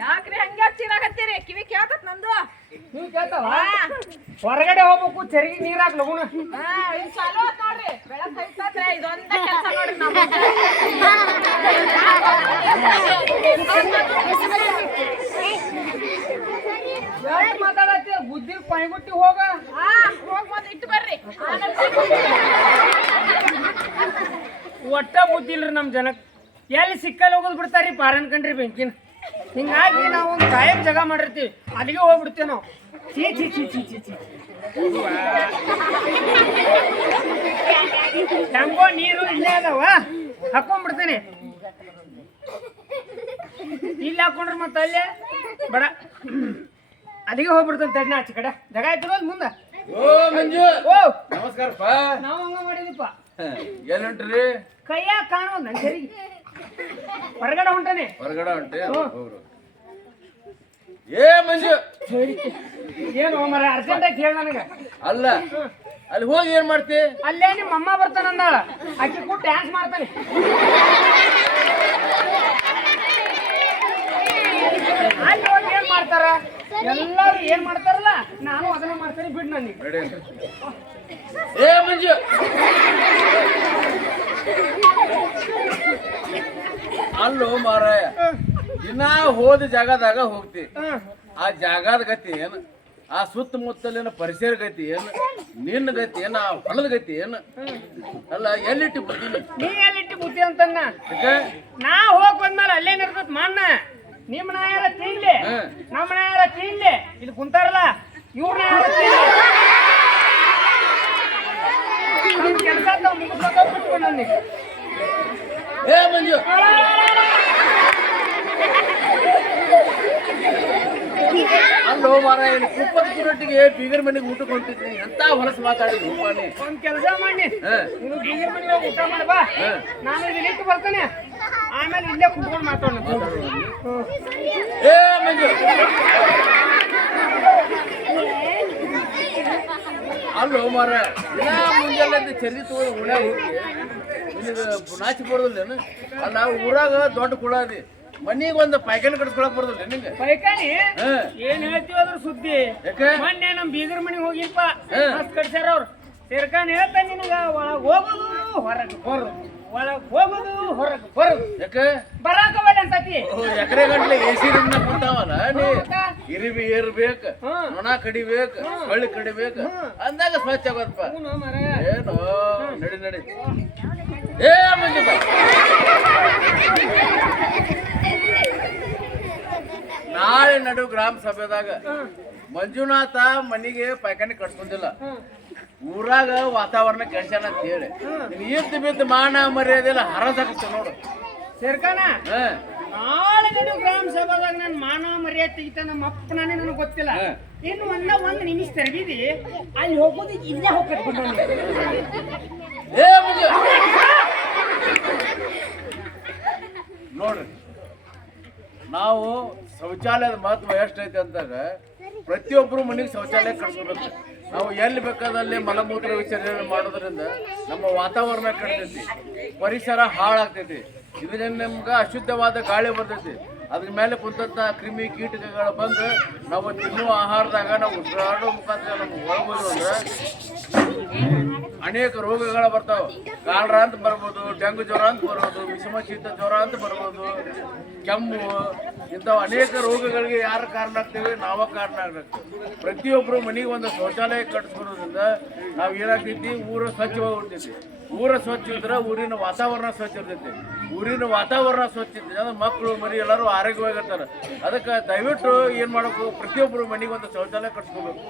ಯಾಕ್ರಿ ಹಂಗೆ ಚೀರಾಕತ್ತೀರಿ ಕಿವಿ ಕೇಳ್ತತ್ ನಂದು. ನೀವು ಕೇಳ್ತಾವ? ಹೊರಗಡೆ ಹೋಗ್ಬೇಕು ಚರಿಗೆ ನೀರಾಕ್ ಲಗುನ. ಚಾಲು ನೋಡ್ರಿ. ಬೆಳಕ್ ಹೈತಾತ್ರೆ ಇದೊಂದೇ ಕೆಲಸ ನೋಡ್ರಿ ನಾವು ಯಾಕೆ ಮಾತಾಡತ್ತಿ ಬುದ್ಧಿ ಪೈಗುಟ್ಟಿ ಹೋಗ. ಹೋಗ್ ಇಟ್ಟು ಬರ್ರಿ. ಒಟ್ಟ ಬುದ್ಧಿಲ್ರಿ ನಮ್ಮ ಜನಕ್ಕೆ ಎಲ್ಲಿ ಸಿಕ್ಕಲ್ಲಿ ಹೋಗೋದು ಬಿಡ್ತಾರಿ ಪಾರನ್ ಕಂಡ್ರಿ ಬೆಂಕಿನ. ಹಿಂಗಾಗಿ ನಾವು ಒಂದು ಕಾಯಂ ಜಗ ಮಾಡಿರ್ತೀವಿ. ಅಲ್ಲಿಗೆ ಹೋಗ್ಬಿಡ್ತೀವಿ ನಾವು. ಚೀ ಚಿ ಚಿ ಚಿ ಚಿ ಚಿ ಹೆಂಗೋ ನೀರು ಇಲ್ಲೇ ಅದಾವ. ಹಾಕೊಂಡ್ಬಿಡ್ತೀನಿ ಇಲ್ಲಿ ಹಾಕೊಂಡ್ರೆ ಮತ್ತೆ ಅಲ್ಲೇ. ಬಡ. ಅಲ್ಲಿಗೆ ಹೋಗ್ಬಿಡ್ತಾನೆ ತಡ್ನ ಆಚೆ ಕಡೆ. ಜಗ ಆಯ್ತು ಮುಂದೆ. ಓ ಮಂಜು. ಓ. ನಮಸ್ಕಾರಪ್ಪ. ನಾವು ಹಂಗ ಮಾಡಿದಪ್ಪ ಏನ್ ಕೈಯಾಗ ಕಾಣೋ ನನ್ ಸರಿ. ಹೊರಗಡೆ ಹೊಂಟಾನೆ. ಹೊರಗಡೆ ಹೊಂಟೆ. ಹೋಗ್ರು ಏ ಮಂಜು ಏನು ಮರ ಅರ್ಜೆಂಟಾಗಿ ಹೇಳ ನನಗೆ. ಅಲ್ಲ ಅಲ್ಲಿ ಹೋಗಿ ಏನ್ ಮಾಡ್ತಿ? ಅಲ್ಲೇ ನಿಮ್ಮ ಅಮ್ಮ ಬರ್ತಾನ ಅಂದಾಳ. ಆಕಿ ಕೂಡ ಡ್ಯಾನ್ಸ್ ಮಾಡ್ತಾನೆ. ಅಲ್ಲಿ ಹೋಗಿ ಏನ್ ಮಾಡ್ತಾರ? ಎಲ್ಲರೂ ಏನ್ ಮಾಡ್ತಾರಲ್ಲ ನಾನು ಅದನ್ನ ಮಾಡ್ತೀನಿ ಬಿಡ್ ನನಗೆ ಏ ಮಂಜು. ಅಲ್ಲೋ ಮಾರಾಯ ದಿನ ಹೋದ ಜಾಗದಾಗ ಹೋಗ್ತಿ. ಆ ಜಾಗದ ಗತಿ ಏನು? ಆ ಸುತ್ತಮುತ್ತಲಿನ ಪರಿಸರ ಗತಿ ಏನು? ನಿನ್ನ ಗತಿ ಏನು? ಆ ಹೊಲದ ಗತಿ ಏನು? ಅಲ್ಲ ಎಲ್ಲಿಟ್ಟು ಬುದ್ಧಿ ನೀ ಎಲ್ಲಿಟ್ಟು ಬುದ್ಧಿ ಅಂತನ್ನ? ನಾ ಹೋಗ್ ಬಂದ್ಮೇಲೆ ಅಲ್ಲೇ ಇರ್ತದ ಮಣ್ಣ ನಿಮ್ಮ ನಾಯಾರ ತಿನ್ಲಿ ಹ್ಮ್. ನಮ್ಮ ನಾಯಾರ ತಿನ್ಲಿ ಇಲ್ಲಿ ಕುಂತಾರಲ್ಲ? ಇವ್ರ ನಾಯಾರ ತಿನ್ಲಿ ಕೆಲಸ ತಾವ್ ನನಗೆ. ಏ ಮಂಜು. ಅಲ್ಲೋ ಮಾರ ಏನು ಕುಪ್ಪದ ಕುರಟ್ಟಿಗೆ ಬೀಗರ್ ಮನೆಗೆ ಊಟಕ್ಕೆ ಹೊಂಟಿದ್ನಿ. ಎಂತ ಹೊಲಸ ಮಾತಾಡಿ ರೂಪಾನಿ ಒಂದ್ ಕೆಲಸ ಮಾಡಿ. ನೀವು ಬೀಗರ ಮನೆಗೆ ಊಟ ಮಾಡಿ ಬಾ. ನಾನು ಇಲ್ಲಿ ಇಟ್ಟು ಬರ್ತೇನೆ. ಆಮೇಲೆ ಇಲ್ಲೇ ಕುತ್ಕೊಂಡು ಮಾತಾಡೋಣ. ಅಲ್ಲೋ ಮಾರ ಮುಂಜಾನೆ ಚರ್ಗಿ ತಗೊಂಡು ಉಣ್ಯಾಗ ಹೋಗಿ ನಾಚಿ ಬರೋದಿಲ್ಲೇನು ಅಲ್ಲ ಊರಾಗ ದೊಡ್ಡ ಕುಳ ಅದಿ. ಮನಿಗೆ ಒಂದು ಪಾಯ್ಕಾನಿ ಕಟ್ಸ್ಕೊಳಕ್ ಬರೋದಿಲ್ಲ ನಿನಗೆ? ಪೈಕಾನಿ ಹಾ. ಏನ್ ಹೇಳ್ತೀವಿ ಅದ್ರ ಸುದ್ದಿ? ಮೊನ್ನೆ ನಮ್ ಬೀಗರ ಮನೆಗೆ ಹೋಗಿಲ್ಪ. ಮಸ್ತ್ ಕಟ್ಸ್ಯಾರ ಅವ್ರು. ಸೇರ್ಕೊಂಡ್ ಹೇಳ್ತಾನೆ ನಿನಗ ಒಳಗ್ ಹೋಗೋದು ಹೊರಗೆ ಬರುದು ಒಳಗ್ ಹೋಗುದು ಹೊರಗ್ ಬರುದು. ಯಾಕೆ? ಬರಾಕವಲ್ಲ ಅಂತತಿ ಎಕರೆ ಗಂಟ್ಲೆ ಎಸಿ ರೂಮ್ನ ನೀ ಇರಿಬಿ ಏರ್ಬೇಕು ಹ್ಮ್. ನೊಣ ಕಡಿಬೇಕು ಹೊಳ್ಳಿ ಕಡಿಬೇಕು ಅಂದಾಗ ಸ್ವಚ್ಛ ಆಗೋದಪ್ಪ ಏನು ನಡಿ ನಡಿ. ಏ ಮಂಜಪ್ಪ ನಾಳೆ ನಡು ಗ್ರಾಮ ಸಭೆದಾಗ ಮಂಜುನಾಥ ಮನಿಗೆ ಪಾಯ್ಕಾನಿ ಕಟ್ಸ್ಕೊಂಡಿಲ್ಲ. ಊರಾಗ ವಾತಾವರಣ ಕೆಡ್ಸ್ಯಾನ ಅಂತ ಹೇಳಿ. ನೀನ್ ಇದ್ದು ಬಿದ್ದು ಮಾನ ಮರ್ಯಾದೆಲ್ಲ ಹರಸಾಕತ್ತ ನೋಡು. ಸೇರ್ಕಣ. ಹಾ. ನಾಳೆ ನಡು ಗ್ರಾಮ ಸಭಾದಾಗ ನಾನು ಮಾನ ಮರ್ಯಾದೆ ತೆಗಿತ ನಮ್ಮ ಅಪ್ಪನೇ ನನಗೆ ಗೊತ್ತಿಲ್ಲ. ಇನ್ನು ಒಂದ ಒಂದ್ ನಿಮಿಷ ತೆರಗಿದಿ ಅಲ್ಲಿ ಹೋಗೋದು ಇಲ್ಲೇ ಹೋಗ್ಕೊಂಡು ಏ ನೋಡ್ರಿ ನಾವು ಶೌಚಾಲಯದ ಮಹತ್ವ ಎಷ್ಟೈತೆ ಅಂದಾಗ ಪ್ರತಿಯೊಬ್ಬರು ಮನೆಗೆ ಶೌಚಾಲಯ ಕಟ್ಸ್ಕೋಬೇಕು. ನಾವು ಎಲ್ಲಿ ಬೇಕಾದಲ್ಲಿ ಮಲಮೂತ್ರ ವಿಸರ್ಜನೆ ಮಾಡೋದ್ರಿಂದ ನಮ್ಮ ವಾತಾವರಣ ಕೆಡ್ತೈತಿ. ಪರಿಸರ ಹಾಳಾಗ್ತೈತಿ. ಇದರಿಂದ ನಮ್ಗೆ ಅಶುದ್ಧವಾದ ಗಾಳಿ ಬರ್ತೈತಿ. ಅದ್ರ ಮೇಲೆ ಕುಂತಂತ ಕ್ರಿಮಿ ಕೀಟಕಗಳು ಬಂದು ನಾವು ತಿನ್ನುವ ಆಹಾರದಾಗ ನಾವು ಉಸಿರಾಡೋ ಮುಖಾಂತರ ನಮ್ಗೆ ಹೋಗ್ಬೋದು ಅಂದ್ರೆ ಅನೇಕ ರೋಗಗಳು ಬರ್ತಾವ. ಕಾಲರ ಅಂತ ಬರ್ಬೋದು, ಡೆಂಗು ಜ್ವರ ಅಂತ ಬರ್ಬೋದು ವಿಷಮ ಶೀತ ಜ್ವರ ಅಂತ ಬರ್ಬೋದು, ಕೆಮ್ಮು, ಇಂಥವು ಅನೇಕ ರೋಗಗಳಿಗೆ ಯಾರು ಕಾರಣ ಆಗ್ತೇವೆ? ನಾವ ಕಾರಣ ಆಗ್ತೇವೆ ಪ್ರತಿಯೊಬ್ಬರು ಮನೆಗೆ ಒಂದು ಶೌಚಾಲಯ ಕಟ್ಟಿಸ್ಕೊಡೋದ್ರಿಂದ ನಾವು ಏನಾಗ್ತೈತಿ? ಊರು ಸ್ವಚ್ಛವಾಗಿ ಊರ ಸ್ವಚ್ಛ ಇದ್ರೆ ಊರಿನ ವಾತಾವರಣ ಸ್ವಚ್ಛ ಇರ್ತೈತಿ. ಊರಿನ ವಾತಾವರಣ ಸ್ವಚ್ಛ ಇರ್ತದೆ. ಅಂದ್ರೆ ಮಕ್ಕಳು, ಮರಿ ಎಲ್ಲರೂ ಆರೋಗ್ಯವಾಗಿರ್ತಾರೆ ಅದಕ್ಕೆ ದಯವಿಟ್ಟು ಏನು ಮಾಡಬೇಕು? ಪ್ರತಿಯೊಬ್ಬರು ಮನೆಗೆ ಒಂದು ಶೌಚಾಲಯ ಕಟ್ಸ್ಕೋಬೇಕು.